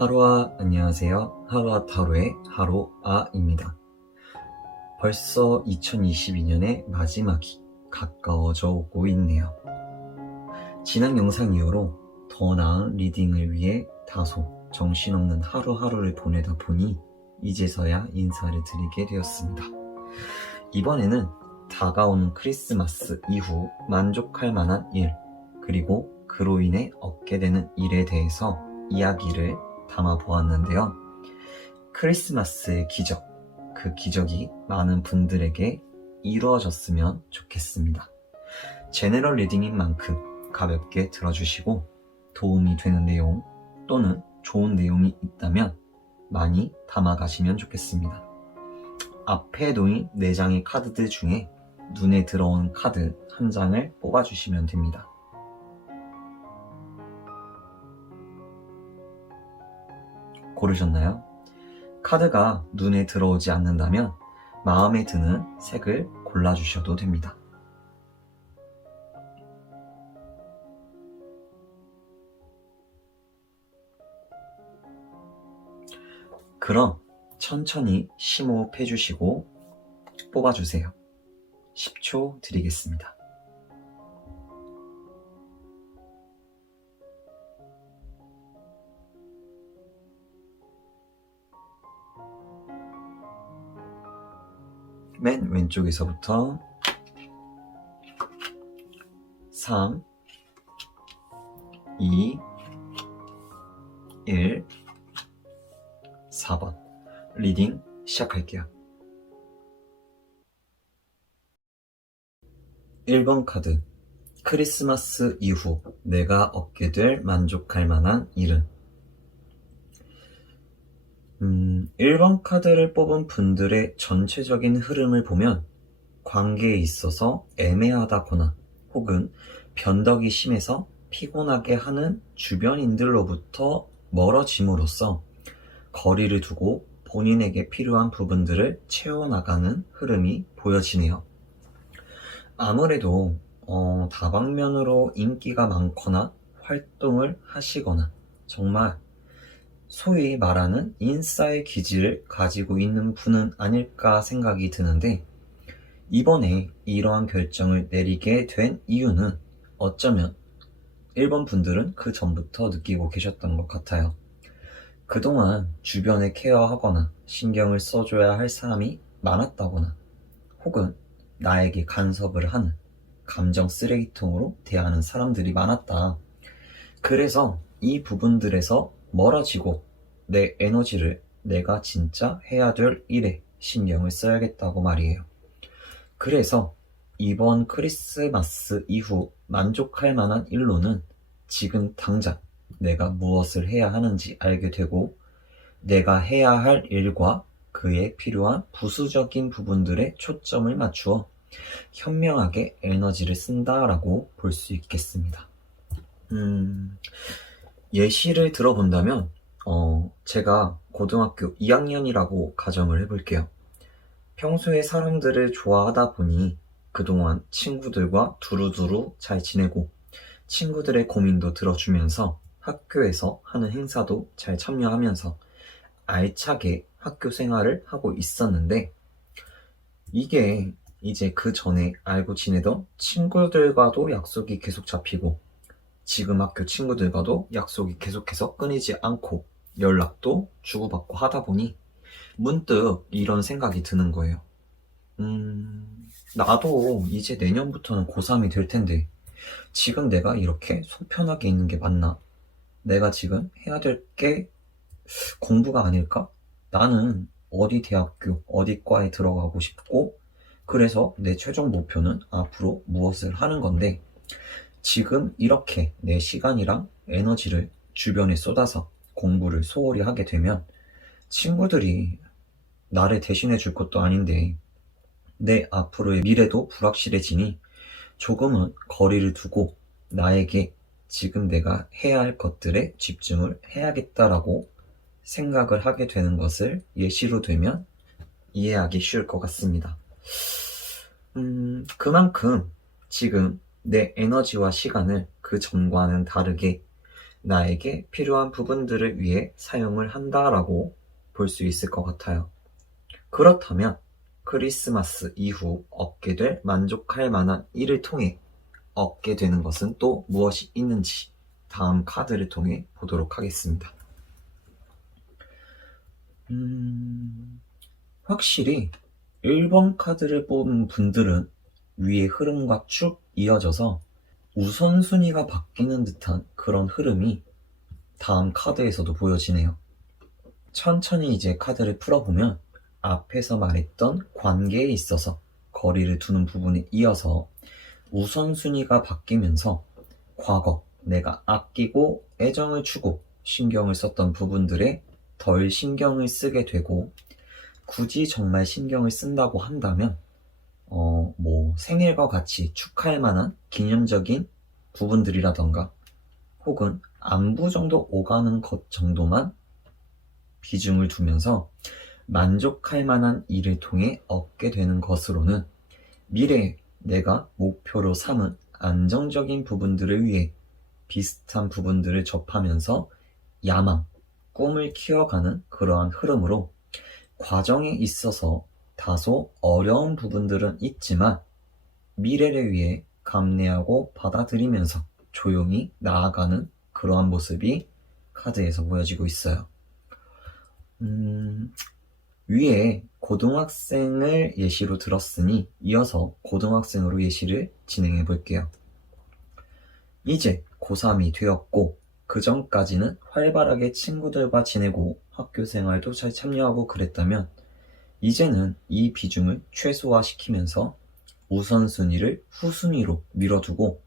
하루아 안녕하세요. 하루아 타로의 하루아입니다. 벌써 2022년의 마지막이 가까워져 오고 있네요. 지난 영상 이후로 더 나은 리딩을 위해 다소 정신없는 하루하루를 보내다 보니 이제서야 인사를 드리게 되었습니다. 이번에는 다가오는 크리스마스 이후 만족할 만한 일, 그리고 그로 인해 얻게 되는 일에 대해서 이야기를 담아 보았는데요. 크리스마스의 기적, 그 기적이 많은 분들에게 이루어졌으면 좋겠습니다. 제너럴 리딩인 만큼 가볍게 들어주시고 도움이 되는 내용 또는 좋은 내용이 있다면 많이 담아가시면 좋겠습니다. 앞에 놓인 4장의 카드들 중에 눈에 들어온 카드 한 장을 뽑아주시면 됩니다. 고르셨나요? 카드가 눈에 들어오지 않는다면 마음에 드는 색을 골라주셔도 됩니다. 그럼 천천히 심호흡 해주시고 뽑아주세요. 10초 드리겠습니다. 맨 왼쪽에서부터 3, 2, 1, 4번 리딩 시작할게요. 1번 카드, 크리스마스 이후 내가 얻게 될 만족할 만한 일은 1번 카드를 뽑은 분들의 전체적인 흐름을 보면 관계에 있어서 애매하다거나 혹은 변덕이 심해서 피곤하게 하는 주변인들로부터 멀어짐으로써 거리를 두고 본인에게 필요한 부분들을 채워나가는 흐름이 보여지네요. 아무래도 다방면으로 인기가 많거나 활동을 하시거나 정말 소위 말하는 인싸의 기질을 가지고 있는 분은 아닐까 생각이 드는데, 이번에 이러한 결정을 내리게 된 이유는 어쩌면 1번 분들은 그 전부터 느끼고 계셨던 것 같아요. 그동안 주변에 케어하거나 신경을 써줘야 할 사람이 많았다거나 혹은 나에게 간섭을 하는 감정 쓰레기통으로 대하는 사람들이 많았다. 그래서 이 부분들에서 멀어지고 내 에너지를 내가 진짜 해야 될 일에 신경을 써야겠다고 말이에요. 그래서 이번 크리스마스 이후 만족할 만한 일로는 지금 당장 내가 무엇을 해야 하는지 알게 되고 내가 해야 할 일과 그에 필요한 부수적인 부분들에 초점을 맞추어 현명하게 에너지를 쓴다라고 볼 수 있겠습니다. 예시를 들어본다면 제가 고등학교 2학년이라고 가정을 해볼게요. 평소에 사람들을 좋아하다 보니 그동안 친구들과 두루두루 잘 지내고 친구들의 고민도 들어주면서 학교에서 하는 행사도 잘 참여하면서 알차게 학교 생활을 하고 있었는데, 이게 이제 그 전에 알고 지내던 친구들과도 약속이 계속 잡히고 지금 학교 친구들과도 약속이 계속해서 끊이지 않고 연락도 주고받고 하다 보니 문득 이런 생각이 드는 거예요. 나도 이제 내년부터는 고3이 될 텐데 지금 내가 이렇게 속편하게 있는 게 맞나? 내가 지금 해야 될 게 공부가 아닐까? 나는 어디 대학교, 어디 과에 들어가고 싶고 그래서 내 최종 목표는 앞으로 무엇을 하는 건데, 지금 이렇게 내 시간이랑 에너지를 주변에 쏟아서 공부를 소홀히 하게 되면 친구들이 나를 대신해 줄 것도 아닌데 내 앞으로의 미래도 불확실해지니 조금은 거리를 두고 나에게 지금 내가 해야 할 것들에 집중을 해야겠다라고 생각을 하게 되는 것을 예시로 들면 이해하기 쉬울 것 같습니다. 그만큼 지금 내 에너지와 시간을 그 전과는 다르게 나에게 필요한 부분들을 위해 사용을 한다라고 볼 수 있을 것 같아요. 그렇다면 크리스마스 이후 얻게 될 만족할 만한 일을 통해 얻게 되는 것은 또 무엇이 있는지 다음 카드를 통해 보도록 하겠습니다. 확실히 1번 카드를 뽑은 분들은 위의 흐름과 쭉 이어져서 우선순위가 바뀌는 듯한 그런 흐름이 다음 카드에서도 보여지네요. 천천히 이제 카드를 풀어보면 앞에서 말했던 관계에 있어서 거리를 두는 부분에 이어서 우선순위가 바뀌면서 과거 내가 아끼고 애정을 주고 신경을 썼던 부분들에 덜 신경을 쓰게 되고, 굳이 정말 신경을 쓴다고 한다면 생일과 같이 축하할 만한 기념적인 부분들이라던가 혹은 안부 정도 오가는 것 정도만 비중을 두면서 만족할 만한 일을 통해 얻게 되는 것으로는 미래에 내가 목표로 삼은 안정적인 부분들을 위해 비슷한 부분들을 접하면서 야망, 꿈을 키워가는 그러한 흐름으로 과정에 있어서 다소 어려운 부분들은 있지만 미래를 위해 감내하고 받아들이면서 조용히 나아가는 그러한 모습이 카드에서 보여지고 있어요. 위에 고등학생을 예시로 들었으니 이어서 고등학생으로 예시를 진행해 볼게요. 이제 고3이 되었고 그 전까지는 활발하게 친구들과 지내고 학교 생활도 잘 참여하고 그랬다면 이제는 이 비중을 최소화시키면서 우선순위를 후순위로 밀어두고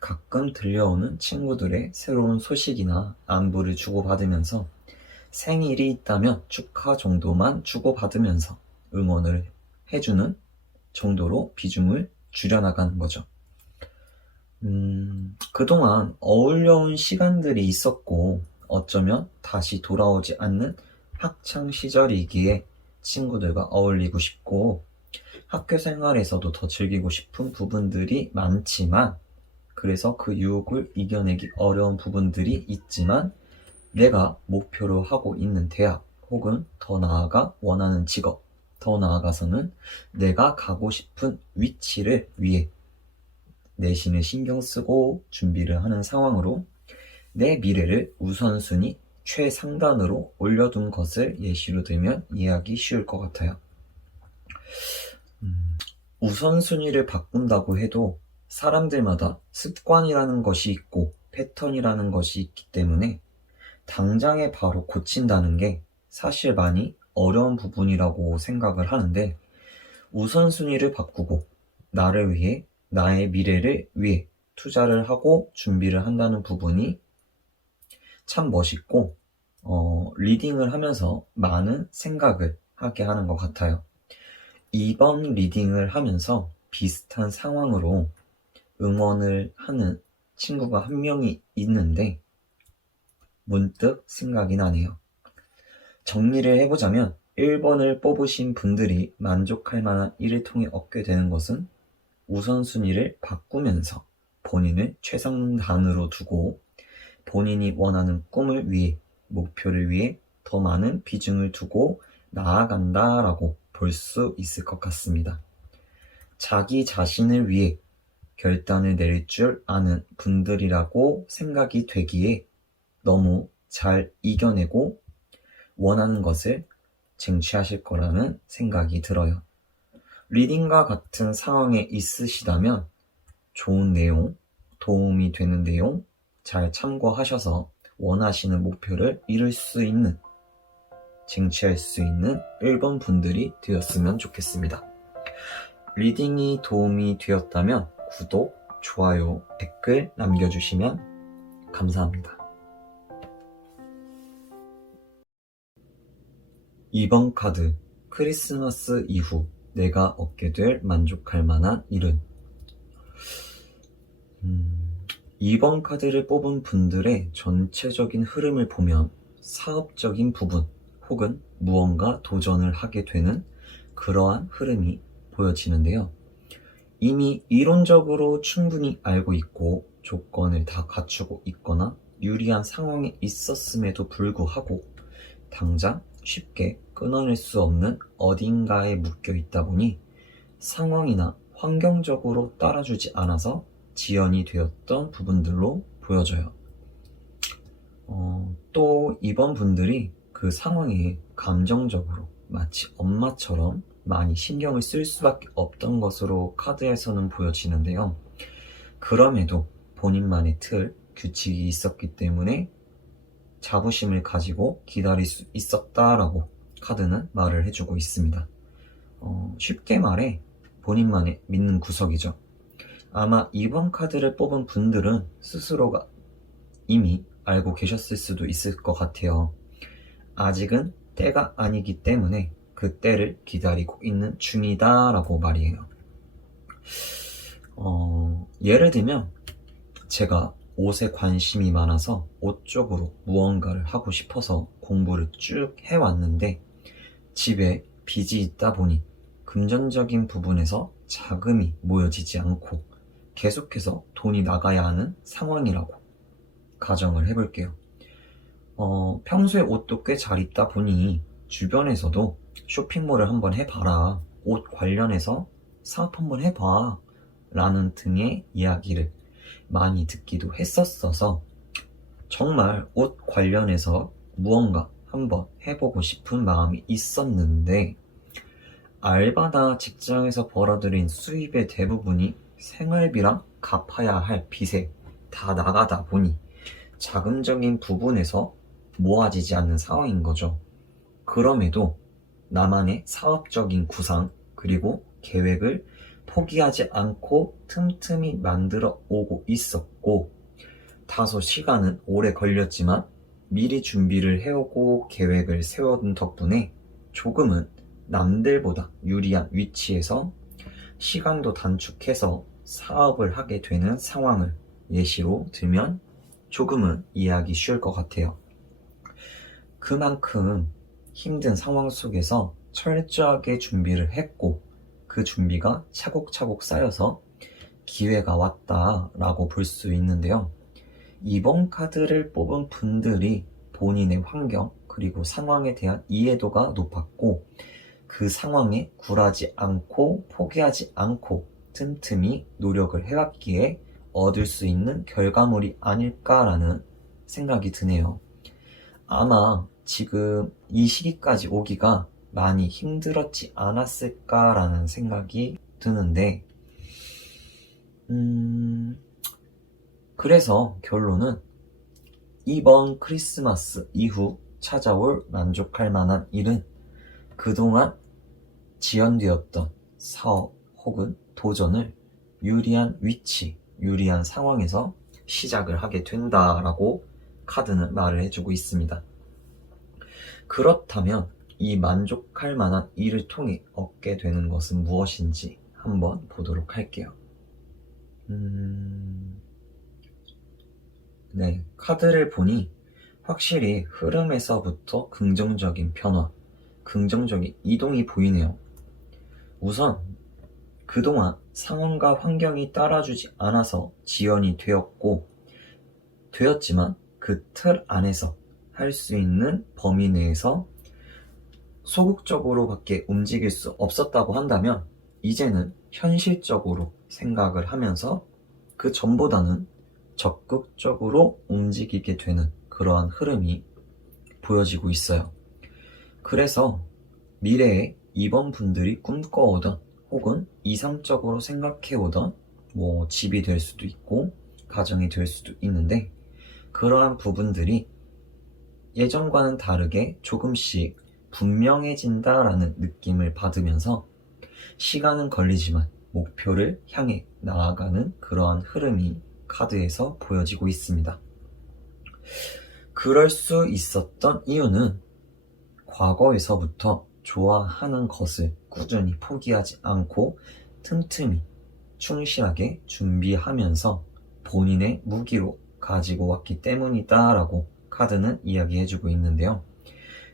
가끔 들려오는 친구들의 새로운 소식이나 안부를 주고받으면서 생일이 있다면 축하 정도만 주고받으면서 응원을 해주는 정도로 비중을 줄여나가는 거죠. 그동안 어울려온 시간들이 있었고 어쩌면 다시 돌아오지 않는 학창 시절이기에 친구들과 어울리고 싶고 학교 생활에서도 더 즐기고 싶은 부분들이 많지만, 그래서 그 유혹을 이겨내기 어려운 부분들이 있지만 내가 목표로 하고 있는 대학 혹은 더 나아가 원하는 직업, 더 나아가서는 내가 가고 싶은 위치를 위해 내신을 신경 쓰고 준비를 하는 상황으로 내 미래를 우선순위 최상단으로 올려둔 것을 예시로 들면 이해하기 쉬울 것 같아요. 우선순위를 바꾼다고 해도 사람들마다 습관이라는 것이 있고 패턴이라는 것이 있기 때문에 당장에 바로 고친다는 게 사실 많이 어려운 부분이라고 생각을 하는데, 우선순위를 바꾸고 나를 위해 나의 미래를 위해 투자를 하고 준비를 한다는 부분이 참 멋있고 리딩을 하면서 많은 생각을 하게 하는 것 같아요. 이번 리딩을 하면서 비슷한 상황으로 응원을 하는 친구가 한 명이 있는데 문득 생각이 나네요. 정리를 해보자면 1번을 뽑으신 분들이 만족할 만한 일을 통해 얻게 되는 것은 우선순위를 바꾸면서 본인을 최상단으로 두고 본인이 원하는 꿈을 위해, 목표를 위해 더 많은 비중을 두고 나아간다라고 볼 수 있을 것 같습니다. 자기 자신을 위해 결단을 내릴 줄 아는 분들이라고 생각이 되기에 너무 잘 이겨내고 원하는 것을 쟁취하실 거라는 생각이 들어요. 리딩과 같은 상황에 있으시다면 좋은 내용, 도움이 되는 내용 잘 참고하셔서 원하시는 목표를 이룰 수 있는, 쟁취할 수 있는 1번 분들이 되었으면 좋겠습니다. 리딩이 도움이 되었다면 구독, 좋아요, 댓글 남겨주시면 감사합니다. 2번 카드, 크리스마스 이후 내가 얻게 될 만족할 만한 일은 2번 카드를 뽑은 분들의 전체적인 흐름을 보면 사업적인 부분 혹은 무언가 도전을 하게 되는 그러한 흐름이 보여지는데요. 이미 이론적으로 충분히 알고 있고 조건을 다 갖추고 있거나 유리한 상황에 있었음에도 불구하고 당장 쉽게 끊어낼 수 없는 어딘가에 묶여 있다 보니 상황이나 환경적으로 따라주지 않아서 지연이 되었던 부분들로 보여져요. 또 이번 분들이 그 상황에 감정적으로 마치 엄마처럼 많이 신경을 쓸 수밖에 없던 것으로 카드에서는 보여지는데요. 그럼에도 본인만의 틀, 규칙이 있었기 때문에 자부심을 가지고 기다릴 수 있었다라고 카드는 말을 해주고 있습니다. 쉽게 말해 본인만의 믿는 구석이죠. 아마 이번 카드를 뽑은 분들은 스스로가 이미 알고 계셨을 수도 있을 것 같아요. 아직은 때가 아니기 때문에 그 때를 기다리고 있는 중이다 라고 말이에요. 예를 들면 제가 옷에 관심이 많아서 옷 쪽으로 무언가를 하고 싶어서 공부를 쭉 해왔는데 집에 빚이 있다 보니 금전적인 부분에서 자금이 모여지지 않고 계속해서 돈이 나가야 하는 상황이라고 가정을 해볼게요. 평소에 옷도 꽤 잘 입다 보니 주변에서도 쇼핑몰을 한번 해봐라, 옷 관련해서 사업 한번 해봐 라는 등의 이야기를 많이 듣기도 했었어서 정말 옷 관련해서 무언가 한번 해보고 싶은 마음이 있었는데 알바나 직장에서 벌어들인 수입의 대부분이 생활비랑 갚아야 할 빚에 다 나가다 보니 자금적인 부분에서 모아지지 않는 상황인 거죠. 그럼에도 나만의 사업적인 구상 그리고 계획을 포기하지 않고 틈틈이 만들어 오고 있었고 다소 시간은 오래 걸렸지만 미리 준비를 해오고 계획을 세워둔 덕분에 조금은 남들보다 유리한 위치에서 시간도 단축해서 사업을 하게 되는 상황을 예시로 들면 조금은 이해하기 쉬울 것 같아요. 그만큼 힘든 상황 속에서 철저하게 준비를 했고 그 준비가 차곡차곡 쌓여서 기회가 왔다라고 볼 수 있는데요. 이번 카드를 뽑은 분들이 본인의 환경 그리고 상황에 대한 이해도가 높았고 그 상황에 굴하지 않고 포기하지 않고 틈틈이 노력을 해왔기에 얻을 수 있는 결과물이 아닐까라는 생각이 드네요. 아마 지금 이 시기까지 오기가 많이 힘들었지 않았을까라는 생각이 드는데 그래서 결론은 이번 크리스마스 이후 찾아올 만족할 만한 일은 그동안 지연되었던 사업 혹은 도전을 유리한 위치, 유리한 상황에서 시작을 하게 된다라고 카드는 말을 해주고 있습니다. 그렇다면 이 만족할 만한 일을 통해 얻게 되는 것은 무엇인지 한번 보도록 할게요. 네, 카드를 보니 확실히 흐름에서부터 긍정적인 변화, 긍정적인 이동이 보이네요. 우선 그동안 상황과 환경이 따라주지 않아서 지연이 되었지만 그 틀 안에서 할 수 있는 범위 내에서 소극적으로밖에 움직일 수 없었다고 한다면 이제는 현실적으로 생각을 하면서 그 전보다는 적극적으로 움직이게 되는 그러한 흐름이 보여지고 있어요. 그래서 미래에 이번 분들이 꿈꿔오던 혹은 이상적으로 생각해오던 집이 될 수도 있고 가정이 될 수도 있는데 그러한 부분들이 예전과는 다르게 조금씩 분명해진다라는 느낌을 받으면서 시간은 걸리지만 목표를 향해 나아가는 그러한 흐름이 카드에서 보여지고 있습니다. 그럴 수 있었던 이유는 과거에서부터 좋아하는 것을 꾸준히 포기하지 않고 틈틈이 충실하게 준비하면서 본인의 무기로 가지고 왔기 때문이다 라고 카드는 이야기해주고 있는데요.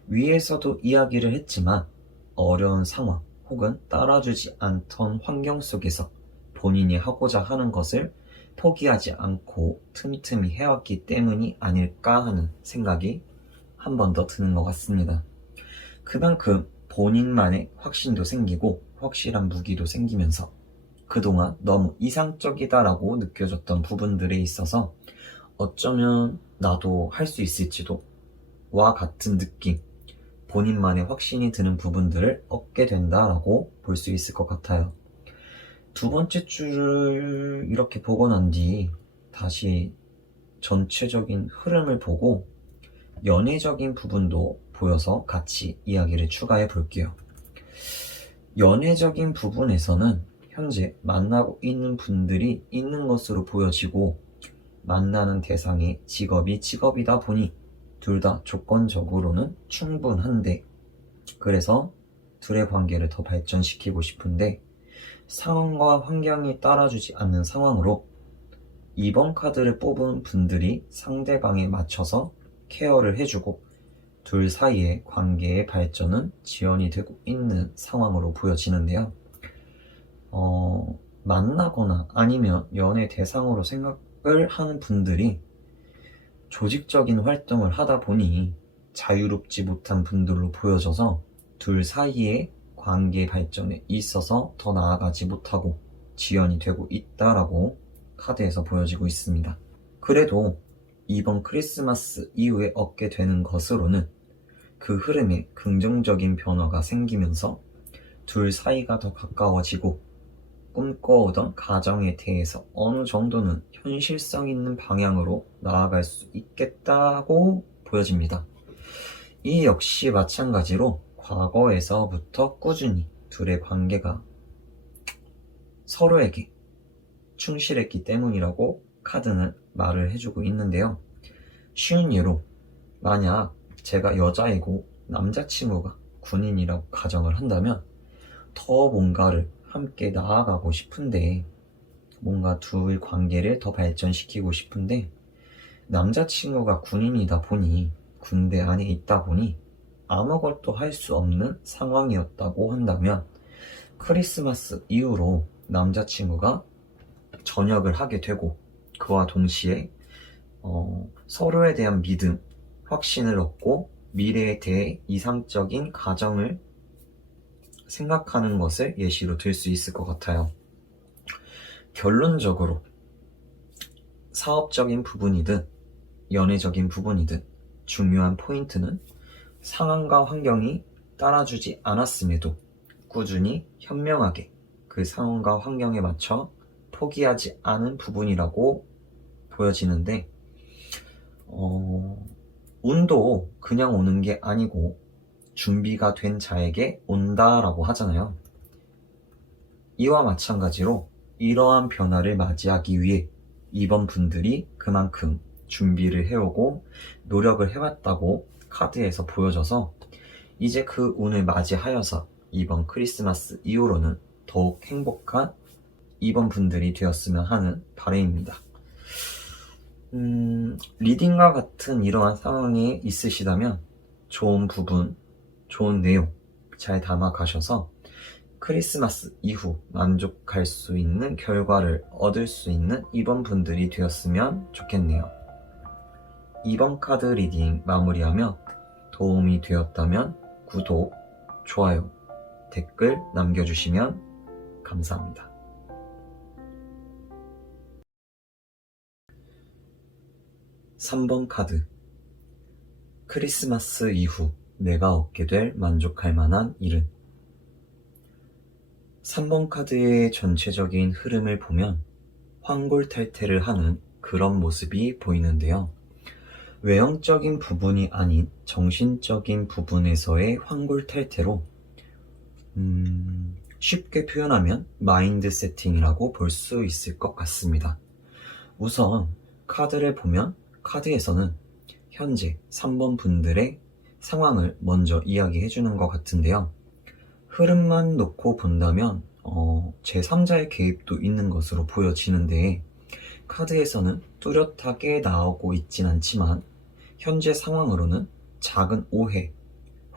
위에서도 이야기를 했지만 어려운 상황 혹은 따라주지 않던 환경 속에서 본인이 하고자 하는 것을 포기하지 않고 틈틈이 해왔기 때문이 아닐까 하는 생각이 한 번 더 드는 것 같습니다. 그만큼 본인만의 확신도 생기고 확실한 무기도 생기면서 그동안 너무 이상적이다라고 느껴졌던 부분들에 있어서 어쩌면 나도 할 수 있을지도 와 같은 느낌, 본인만의 확신이 드는 부분들을 얻게 된다라고 볼 수 있을 것 같아요. 두 번째 줄을 이렇게 보고 난 뒤 다시 전체적인 흐름을 보고 연애적인 부분도 보여서 같이 이야기를 추가해 볼게요. 연애적인 부분에서는 현재 만나고 있는 분들이 있는 것으로 보여지고 만나는 대상의 직업이다 보니 둘 다 조건적으로는 충분한데 그래서 둘의 관계를 더 발전시키고 싶은데 상황과 환경이 따라주지 않는 상황으로 2번 카드를 뽑은 분들이 상대방에 맞춰서 케어를 해주고 둘 사이의 관계의 발전은 지연이 되고 있는 상황으로 보여지는데요. 만나거나 아니면 연애 대상으로 생각을 하는 분들이 조직적인 활동을 하다 보니 자유롭지 못한 분들로 보여져서 둘 사이의 관계 발전에 있어서 더 나아가지 못하고 지연이 되고 있다라고 카드에서 보여지고 있습니다. 그래도 이번 크리스마스 이후에 얻게 되는 것으로는 그 흐름에 긍정적인 변화가 생기면서 둘 사이가 더 가까워지고 꿈꿔오던 가정에 대해서 어느 정도는 현실성 있는 방향으로 나아갈 수 있겠다고 보여집니다. 이 역시 마찬가지로 과거에서부터 꾸준히 둘의 관계가 서로에게 충실했기 때문이라고 카드는 말을 해주고 있는데요. 쉬운 예로 만약 제가 여자이고 남자친구가 군인이라고 가정을 한다면 더 뭔가를 함께 나아가고 싶은데 뭔가 둘 관계를 더 발전시키고 싶은데 남자친구가 군인이다 보니 군대 안에 있다 보니 아무것도 할 수 없는 상황이었다고 한다면 크리스마스 이후로 남자친구가 전역을 하게 되고 그와 동시에 서로에 대한 믿음, 확신을 얻고 미래에 대해 이상적인 가정을 생각하는 것을 예시로 들 수 있을 것 같아요. 결론적으로 사업적인 부분이든 연애적인 부분이든 중요한 포인트는 상황과 환경이 따라주지 않았음에도 꾸준히 현명하게 그 상황과 환경에 맞춰 포기하지 않은 부분이라고 보여지는데 운도 그냥 오는 게 아니고 준비가 된 자에게 온다라고 하잖아요. 이와 마찬가지로 이러한 변화를 맞이하기 위해 이번 분들이 그만큼 준비를 해오고 노력을 해왔다고 카드에서 보여져서 이제 그 운을 맞이하여서 이번 크리스마스 이후로는 더욱 행복한 이번 분들이 되었으면 하는 바람입니다. 리딩과 같은 이러한 상황이 있으시다면 좋은 부분, 좋은 내용 잘 담아 가셔서 크리스마스 이후 만족할 수 있는 결과를 얻을 수 있는 이번 분들이 되었으면 좋겠네요. 이번 카드 리딩 마무리하며 도움이 되었다면 구독, 좋아요, 댓글 남겨주시면 감사합니다. (3번) 카드 크리스마스 이후 내가 얻게 될 만족할 만한 일은 3번 카드의 전체적인 흐름을 보면 환골탈태를 하는 그런 모습이 보이는데요. 외형적인 부분이 아닌 정신적인 부분에서의 환골탈태로 쉽게 표현하면 마인드 세팅이라고 볼 수 있을 것 같습니다. 우선 카드를 보면 카드에서는 현재 3번 분들의 상황을 먼저 이야기해 주는 것 같은데요. 흐름만 놓고 본다면 제3자의 개입도 있는 것으로 보여지는데 카드에서는 뚜렷하게 나오고 있진 않지만 현재 상황으로는 작은 오해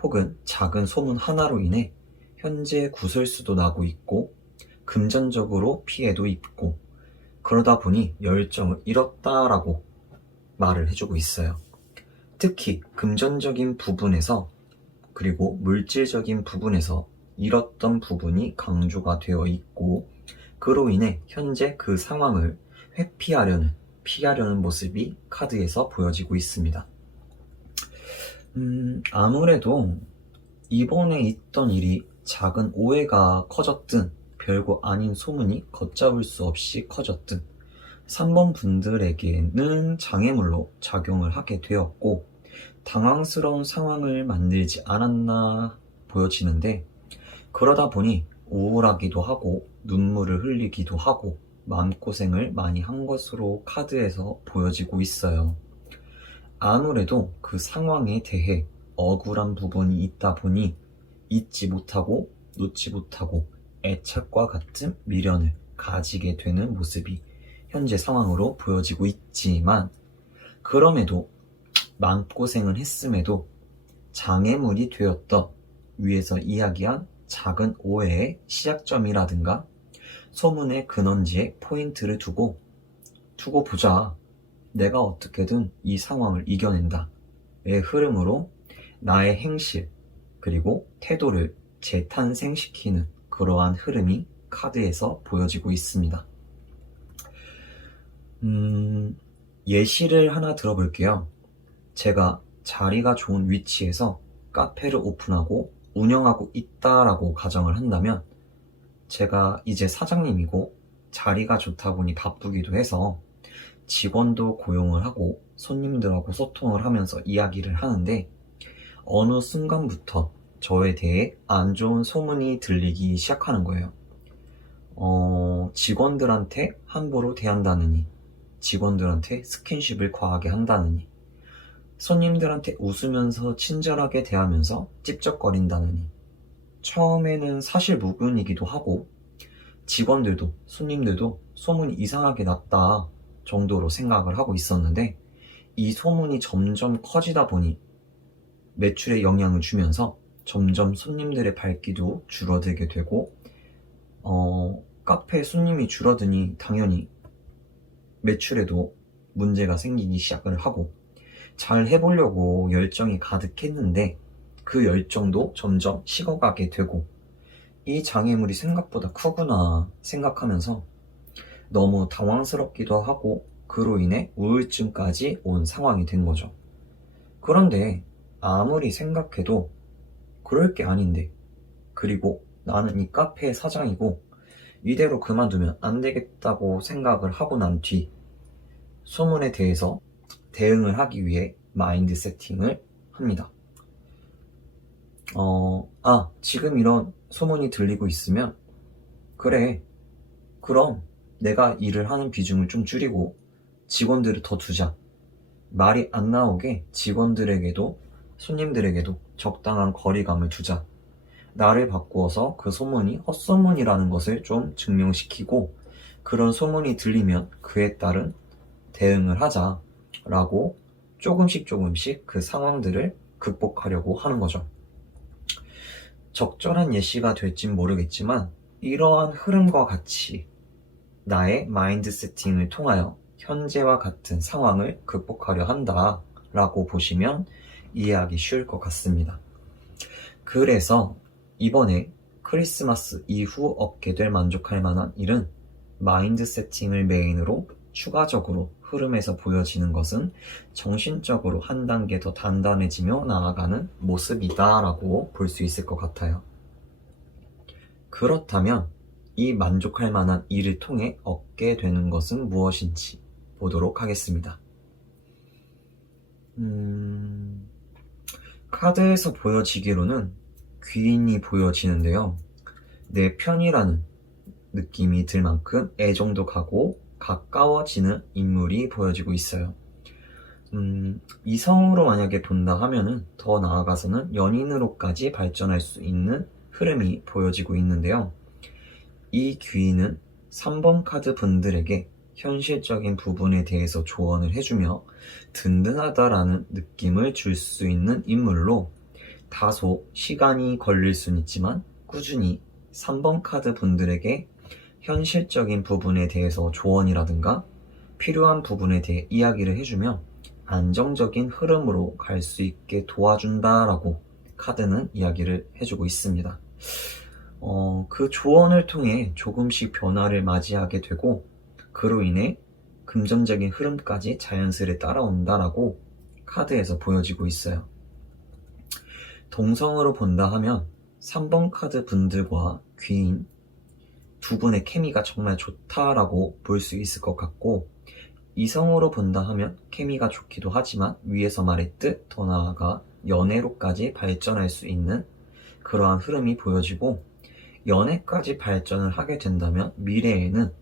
혹은 작은 소문 하나로 인해 현재 구설수도 나고 있고 금전적으로 피해도 입고 그러다 보니 열정을 잃었다라고 말을 해주고 있어요. 특히 금전적인 부분에서 그리고 물질적인 부분에서 잃었던 부분이 강조가 되어 있고, 그로 인해 현재 그 상황을 피하려는 모습이 카드에서 보여지고 있습니다. 아무래도 이번에 있던 일이 작은 오해가 커졌든 별거 아닌 소문이 걷잡을 수 없이 커졌든 3번 분들에게는 장애물로 작용을 하게 되었고 당황스러운 상황을 만들지 않았나 보여지는데, 그러다 보니 우울하기도 하고 눈물을 흘리기도 하고 마음고생을 많이 한 것으로 카드에서 보여지고 있어요. 아무래도 그 상황에 대해 억울한 부분이 있다 보니 잊지 못하고 놓지 못하고 애착과 같은 미련을 가지게 되는 모습이 현재 상황으로 보여지고 있지만, 그럼에도 마음고생을 했음에도 장애물이 되었던 위에서 이야기한 작은 오해의 시작점이라든가 소문의 근원지에 포인트를 두고 보자. 내가 어떻게든 이 상황을 이겨낸다의 흐름으로 나의 행실 그리고 태도를 재탄생시키는 그러한 흐름이 카드에서 보여지고 있습니다. 예시를 하나 들어볼게요. 제가 자리가 좋은 위치에서 카페를 오픈하고 운영하고 있다라고 가정을 한다면, 제가 이제 사장님이고 자리가 좋다 보니 바쁘기도 해서 직원도 고용을 하고 손님들하고 소통을 하면서 이야기를 하는데, 어느 순간부터 저에 대해 안 좋은 소문이 들리기 시작하는 거예요. 직원들한테 함부로 대한다느니, 직원들한테 스킨십을 과하게 한다느니, 손님들한테 웃으면서 친절하게 대하면서 찝쩍거린다느니, 처음에는 사실 무근이기도 하고 직원들도 손님들도 소문이 이상하게 났다 정도로 생각을 하고 있었는데, 이 소문이 점점 커지다 보니 매출에 영향을 주면서 점점 손님들의 발기도 줄어들게 되고, 카페 손님이 줄어드니 당연히 매출에도 문제가 생기기 시작을 하고, 잘 해보려고 열정이 가득했는데 그 열정도 점점 식어가게 되고, 이 장애물이 생각보다 크구나 생각하면서 너무 당황스럽기도 하고 그로 인해 우울증까지 온 상황이 된 거죠. 그런데 아무리 생각해도 그럴 게 아닌데, 그리고 나는 이 카페의 사장이고 이대로 그만두면 안 되겠다고 생각을 하고 난 뒤 소문에 대해서 대응을 하기 위해 마인드 세팅을 합니다. 지금 이런 소문이 들리고 있으면, 그래, 그럼 내가 일을 하는 비중을 좀 줄이고 직원들을 더 두자. 말이 안 나오게 직원들에게도 손님들에게도 적당한 거리감을 두자. 나를 바꾸어서 그 소문이 헛소문이라는 것을 좀 증명시키고, 그런 소문이 들리면 그에 따른 대응을 하자라고 조금씩 그 상황들을 극복하려고 하는 거죠. 적절한 예시가 될진 모르겠지만 이러한 흐름과 같이 나의 마인드 세팅을 통하여 현재와 같은 상황을 극복하려 한다라고 보시면 이해하기 쉬울 것 같습니다. 그래서 이번에 크리스마스 이후 얻게 될 만족할 만한 일은, 마인드 세팅을 메인으로 추가적으로 흐름에서 보여지는 것은 정신적으로 한 단계 더 단단해지며 나아가는 모습이다라고 볼 수 있을 것 같아요. 그렇다면 이 만족할 만한 일을 통해 얻게 되는 것은 무엇인지 보도록 하겠습니다. 카드에서 보여지기로는 귀인이 보여지는데요. 내 편이라는 느낌이 들 만큼 애정도 가고 가까워지는 인물이 보여지고 있어요. 이성으로 만약에 본다 하면은 더 나아가서는 연인으로까지 발전할 수 있는 흐름이 보여지고 있는데요. 이 귀인은 3번 카드 분들에게 현실적인 부분에 대해서 조언을 해주며 든든하다라는 느낌을 줄 수 있는 인물로, 다소 시간이 걸릴 수는 있지만 꾸준히 3번 카드 분들에게 현실적인 부분에 대해서 조언이라든가 필요한 부분에 대해 이야기를 해주면 안정적인 흐름으로 갈 수 있게 도와준다라고 카드는 이야기를 해주고 있습니다. 그 조언을 통해 조금씩 변화를 맞이하게 되고 그로 인해 금전적인 흐름까지 자연스레 따라온다라고 카드에서 보여지고 있어요. 동성으로 본다 하면 3번 카드 분들과 귀인 두 분의 케미가 정말 좋다라고 볼 수 있을 것 같고, 이성으로 본다 하면 케미가 좋기도 하지만 위에서 말했듯 더 나아가 연애로까지 발전할 수 있는 그러한 흐름이 보여지고, 연애까지 발전을 하게 된다면 미래에는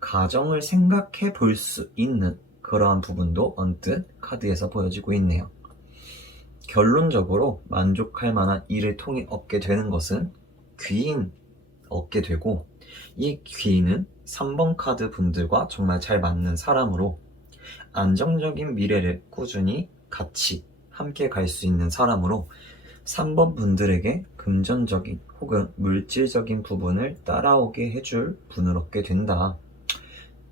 가정을 생각해 볼 수 있는 그러한 부분도 언뜻 카드에서 보여지고 있네요. 결론적으로 만족할 만한 일을 통해 얻게 되는 것은 귀인 얻게 되고, 이 귀인은 3번 카드 분들과 정말 잘 맞는 사람으로 안정적인 미래를 꾸준히 같이 함께 갈 수 있는 사람으로 3번 분들에게 금전적인 혹은 물질적인 부분을 따라오게 해줄 분을 얻게 된다.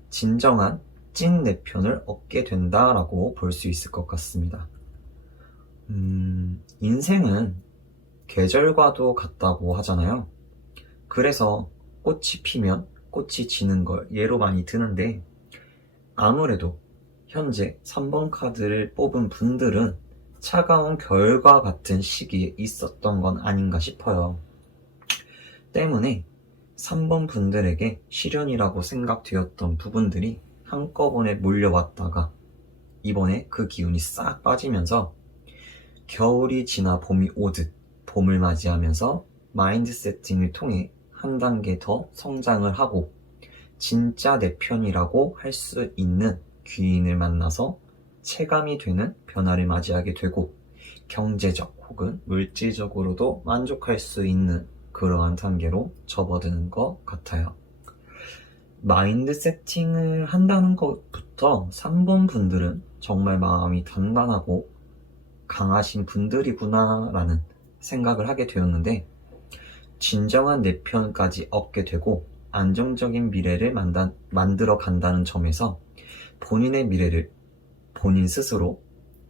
진정한 찐 내 편을 얻게 된다라고 볼 수 있을 것 같습니다. 인생은 계절과도 같다고 하잖아요. 그래서 꽃이 피면 꽃이 지는 걸 예로 많이 드는데, 아무래도 현재 3번 카드를 뽑은 분들은 차가운 겨울과 같은 시기에 있었던 건 아닌가 싶어요. 때문에 3번 분들에게 시련이라고 생각되었던 부분들이 한꺼번에 몰려왔다가 이번에 그 기운이 싹 빠지면서 겨울이 지나 봄이 오듯 봄을 맞이하면서 마인드 세팅을 통해 한 단계 더 성장을 하고 진짜 내 편이라고 할 수 있는 귀인을 만나서 체감이 되는 변화를 맞이하게 되고 경제적 혹은 물질적으로도 만족할 수 있는 그러한 단계로 접어드는 것 같아요. 마인드 세팅을 한다는 것부터 3번 분들은 정말 마음이 단단하고 강하신 분들이구나 라는 생각을 하게 되었는데, 진정한 내 편까지 얻게 되고 안정적인 미래를 만들어 간다는 점에서 본인의 미래를 본인 스스로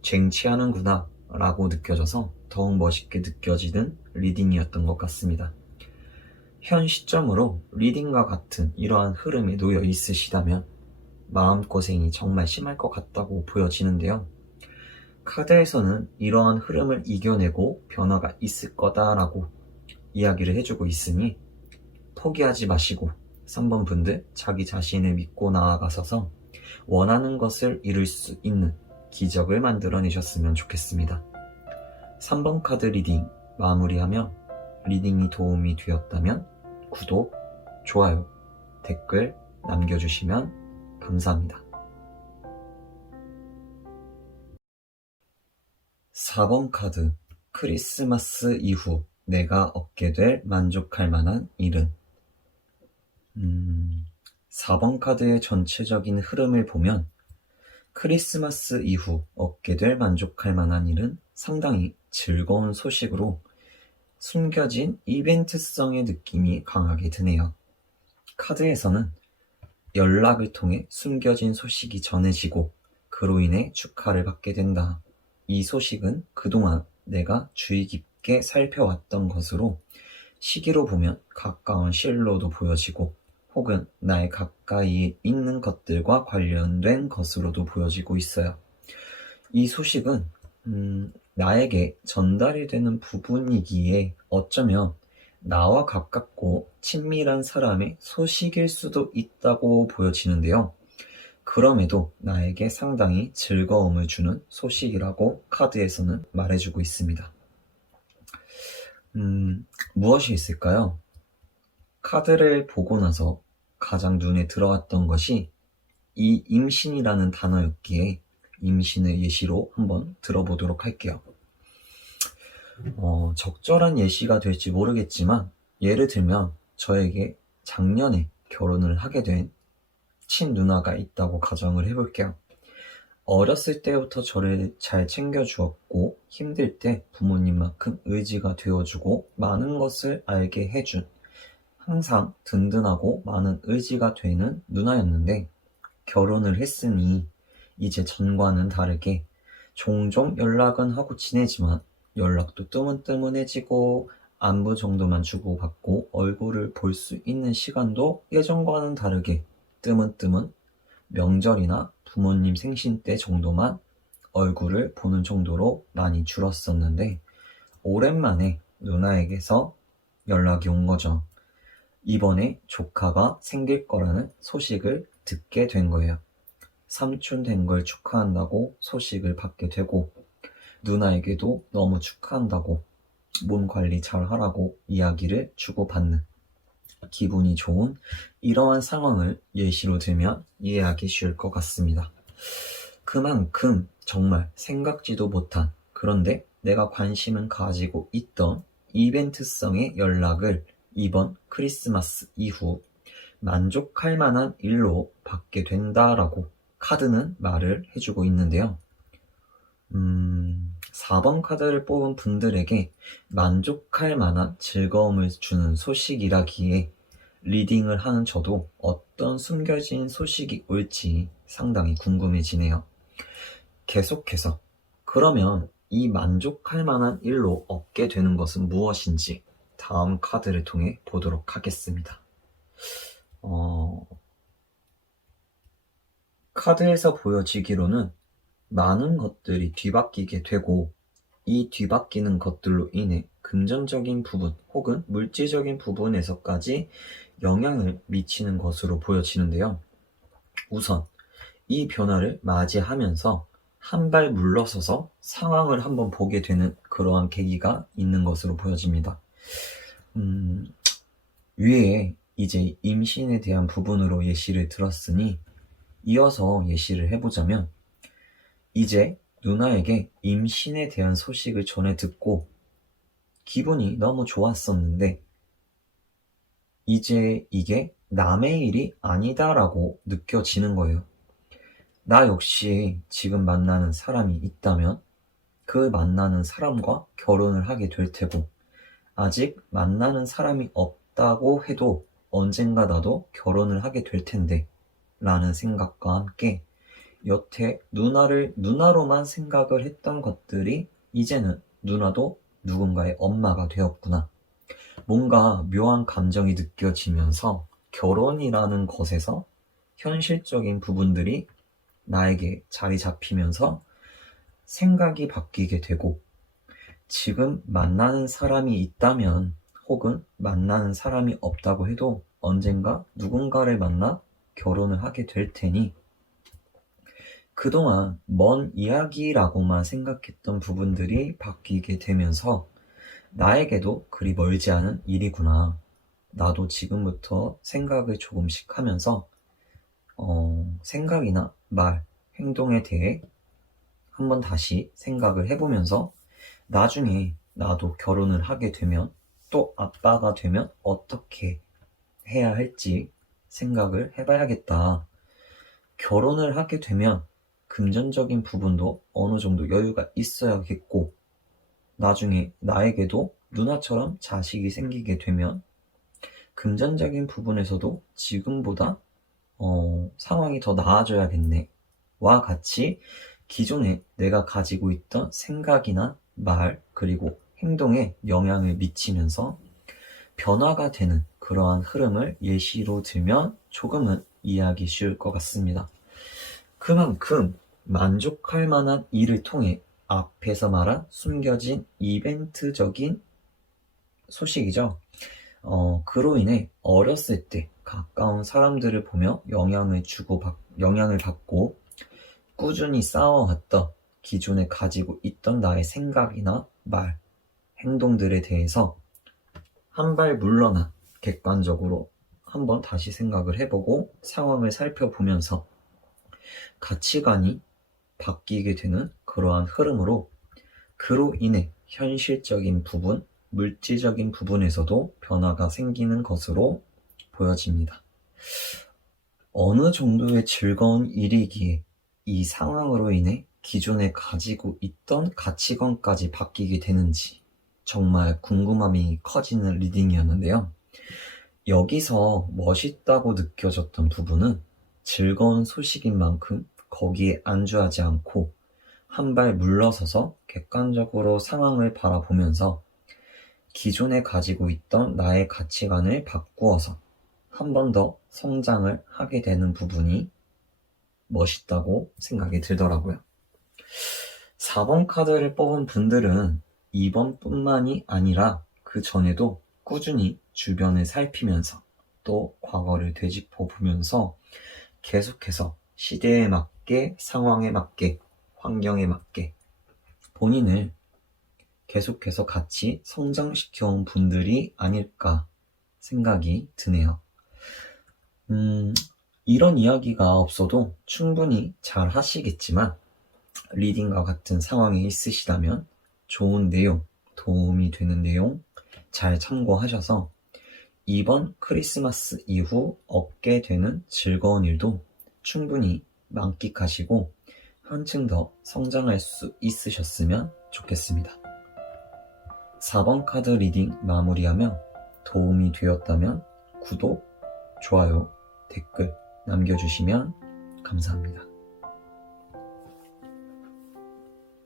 쟁취하는구나 라고 느껴져서 더욱 멋있게 느껴지는 리딩이었던 것 같습니다. 현 시점으로 리딩과 같은 이러한 흐름에 놓여 있으시다면 마음고생이 정말 심할 것 같다고 보여지는데요. 카드에서는 이러한 흐름을 이겨내고 변화가 있을 거다라고 이야기를 해주고 있으니 포기하지 마시고 3번 분들 자기 자신을 믿고 나아가셔서 원하는 것을 이룰 수 있는 기적을 만들어내셨으면 좋겠습니다. 3번 카드 리딩 마무리하며 리딩이 도움이 되었다면 구독, 좋아요, 댓글 남겨주시면 감사합니다. 4번 카드, 크리스마스 이후 내가 얻게 될 만족할 만한 일은? 4번 카드의 전체적인 흐름을 보면 크리스마스 이후 얻게 될 만족할 만한 일은 상당히 즐거운 소식으로 숨겨진 이벤트성의 느낌이 강하게 드네요. 카드에서는 연락을 통해 숨겨진 소식이 전해지고 그로 인해 축하를 받게 된다. 이 소식은 그동안 내가 주의 깊게 살펴왔던 것으로 시기로 보면 가까운 시일로도 보여지고 혹은 나의 가까이에 있는 것들과 관련된 것으로도 보여지고 있어요. 이 소식은 나에게 전달이 되는 부분이기에 어쩌면 나와 가깝고 친밀한 사람의 소식일 수도 있다고 보여지는데요. 그럼에도 나에게 상당히 즐거움을 주는 소식이라고 카드에서는 말해주고 있습니다. 무엇이 있을까요? 카드를 보고 나서 가장 눈에 들어왔던 것이 이 임신이라는 단어였기에 임신의 예시로 한번 들어보도록 할게요. 적절한 예시가 될지 모르겠지만 예를 들면 저에게 작년에 결혼을 하게 된 친누나가 있다고 가정을 해볼게요. 어렸을 때부터 저를 잘 챙겨주었고 힘들 때 부모님만큼 의지가 되어주고 많은 것을 알게 해준 항상 든든하고 많은 의지가 되는 누나였는데 결혼을 했으니 이제 전과는 다르게 종종 연락은 하고 지내지만 연락도 뜨문뜨문해지고 안부 정도만 주고받고 얼굴을 볼 수 있는 시간도 예전과는 다르게 뜨문뜨문 명절이나 부모님 생신 때 정도만 얼굴을 보는 정도로 많이 줄었었는데 오랜만에 누나에게서 연락이 온 거죠. 이번에 조카가 생길 거라는 소식을 듣게 된 거예요. 삼촌 된 걸 축하한다고 소식을 받게 되고 누나에게도 너무 축하한다고 몸 관리 잘 하라고 이야기를 주고받는 기분이 좋은 이러한 상황을 예시로 들면 이해하기 쉬울 것 같습니다. 그만큼 정말 생각지도 못한 그런데 내가 관심은 가지고 있던 이벤트성의 연락을 이번 크리스마스 이후 만족할 만한 일로 받게 된다라고 카드는 말을 해주고 있는데요. 4번 카드를 뽑은 분들에게 만족할 만한 즐거움을 주는 소식이라기에 리딩을 하는 저도 어떤 숨겨진 소식이 올지 상당히 궁금해지네요. 계속해서 그러면 이 만족할 만한 일로 얻게 되는 것은 무엇인지 다음 카드를 통해 보도록 하겠습니다. 카드에서 보여지기로는 많은 것들이 뒤바뀌게 되고 이 뒤바뀌는 것들로 인해 금전적인 부분 혹은 물질적인 부분에서까지 영향을 미치는 것으로 보여지는데요. 우선 이 변화를 맞이하면서 한 발 물러서서 상황을 한번 보게 되는 그러한 계기가 있는 것으로 보여집니다. 위에 이제 임신에 대한 부분으로 예시를 들었으니 이어서 예시를 해보자면 이제 누나에게 임신에 대한 소식을 전해 듣고 기분이 너무 좋았었는데 이제 이게 남의 일이 아니다라고 느껴지는 거예요. 나 역시 지금 만나는 사람이 있다면 그 만나는 사람과 결혼을 하게 될 테고 아직 만나는 사람이 없다고 해도 언젠가 나도 결혼을 하게 될 텐데 라는 생각과 함께 여태 누나를 누나로만 생각을 했던 것들이 이제는 누나도 누군가의 엄마가 되었구나. 뭔가 묘한 감정이 느껴지면서 결혼이라는 것에서 현실적인 부분들이 나에게 자리 잡히면서 생각이 바뀌게 되고 지금 만나는 사람이 있다면 혹은 만나는 사람이 없다고 해도 언젠가 누군가를 만나 결혼을 하게 될 테니 그동안 먼 이야기라고만 생각했던 부분들이 바뀌게 되면서 나에게도 그리 멀지 않은 일이구나. 나도 지금부터 생각을 조금씩 하면서 생각이나 말, 행동에 대해 한번 다시 생각을 해보면서 나중에 나도 결혼을 하게 되면 또 아빠가 되면 어떻게 해야 할지 생각을 해봐야겠다. 결혼을 하게 되면 금전적인 부분도 어느 정도 여유가 있어야겠고 나중에 나에게도 누나처럼 자식이 생기게 되면 금전적인 부분에서도 지금보다 상황이 더 나아져야겠네 와 같이 기존에 내가 가지고 있던 생각이나 말 그리고 행동에 영향을 미치면서 변화가 되는 그러한 흐름을 예시로 들면 조금은 이해하기 쉬울 것 같습니다. 그만큼 만족할 만한 일을 통해 앞에서 말한 숨겨진 이벤트적인 소식이죠. 그로 인해 어렸을 때 가까운 사람들을 보며 영향을 받고 꾸준히 쌓아왔던 기존에 가지고 있던 나의 생각이나 말, 행동들에 대해서 한 발 물러나 객관적으로 한번 다시 생각을 해보고 상황을 살펴보면서 가치관이 바뀌게 되는 그러한 흐름으로 그로 인해 현실적인 부분, 물질적인 부분에서도 변화가 생기는 것으로 보여집니다. 어느 정도의 즐거운 일이기에 이 상황으로 인해 기존에 가지고 있던 가치관까지 바뀌게 되는지 정말 궁금함이 커지는 리딩이었는데요. 여기서 멋있다고 느껴졌던 부분은 즐거운 소식인 만큼 거기에 안주하지 않고 한 발 물러서서 객관적으로 상황을 바라보면서 기존에 가지고 있던 나의 가치관을 바꾸어서 한 번 더 성장을 하게 되는 부분이 멋있다고 생각이 들더라고요. 4번 카드를 뽑은 분들은 이번뿐만이 아니라 그 전에도 꾸준히 주변을 살피면서 또 과거를 되짚어 보면서 계속해서 시대에 맞게, 상황에 맞게, 환경에 맞게 본인을 계속해서 같이 성장시켜 온 분들이 아닐까 생각이 드네요. 이런 이야기가 없어도 충분히 잘 하시겠지만 리딩과 같은 상황에 있으시다면 좋은 내용, 도움이 되는 내용 잘 참고하셔서 이번 크리스마스 이후 얻게 되는 즐거운 일도 충분히 만끽하시고 한층 더 성장할 수 있으셨으면 좋겠습니다. 4번 카드 리딩 마무리하며 도움이 되었다면 구독, 좋아요, 댓글 남겨주시면 감사합니다.